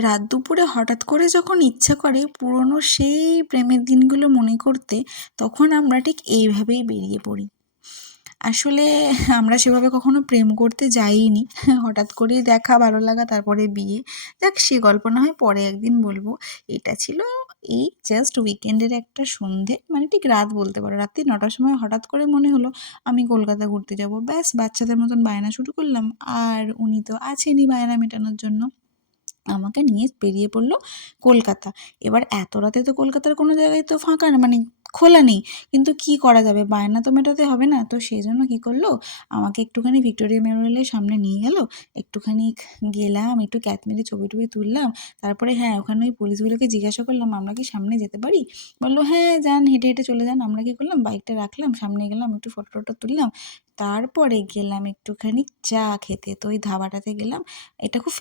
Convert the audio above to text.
রাত দুপুরে হঠাৎ করে যখন ইচ্ছা করে পুরনো সেই প্রেমের দিনগুলো মনে করতে, তখন আমরা ঠিক এইভাবেই বেরিয়ে পড়ি। আসলে আমরা সেভাবে কখনো প্রেম করতে যাইনি। হঠাৎ করেই দেখা, ভালো লাগা, তারপরে বিয়ে। যাক, সে গল্প না হয় পরে একদিন বলবো। এটা ছিল এই জাস্ট উইকেন্ডের একটা সন্ধে, মানে ঠিক রাত বলতে পারো। রাত্রি ৯টার সময় হঠাৎ করে মনে হলো আমি কলকাতা ঘুরতে যাবো। ব্যাস বাচ্চাদের মতন বায়না শুরু করলাম। আর উনি তো আছেনই বায়না মেটানোর জন্য। আমাকে নিয়ে বেরিয়ে পড়ল কলকাতা। এবার এত রাতে তো কলকাতার কোনো জায়গায় তো ফাঁকা না, মানে খোলা নেই। কিন্তু কি করা যাবে? বায়না তো মেটাতে হবে না? তো সেজন্য কি করলো, আমাকে একটুখানি ভিক্টোরিয়া মেমোরিয়ালের সামনে নিয়ে গেল। একটুখানি গেলাম, একটু ক্যাথ মেরে ছবি-টবি তুললাম। তারপরে হ্যাঁ, ওখানে ওই পুলিশগুলোকে জিজ্ঞাসা করলাম, "আমরা কি সামনে যেতে পারি?" বলল, "হ্যাঁ, যান, হেঁটে, হেঁটে চলে যান।" আমরা কি করলাম, বাইকটা রাখলাম, সামনে গেলাম, একটু ফটো-টটো তুললাম। তারপরে গেলাম একটুখানি চা খেতে। তো ওই ধাবাটাতে গেলাম। এটা খুব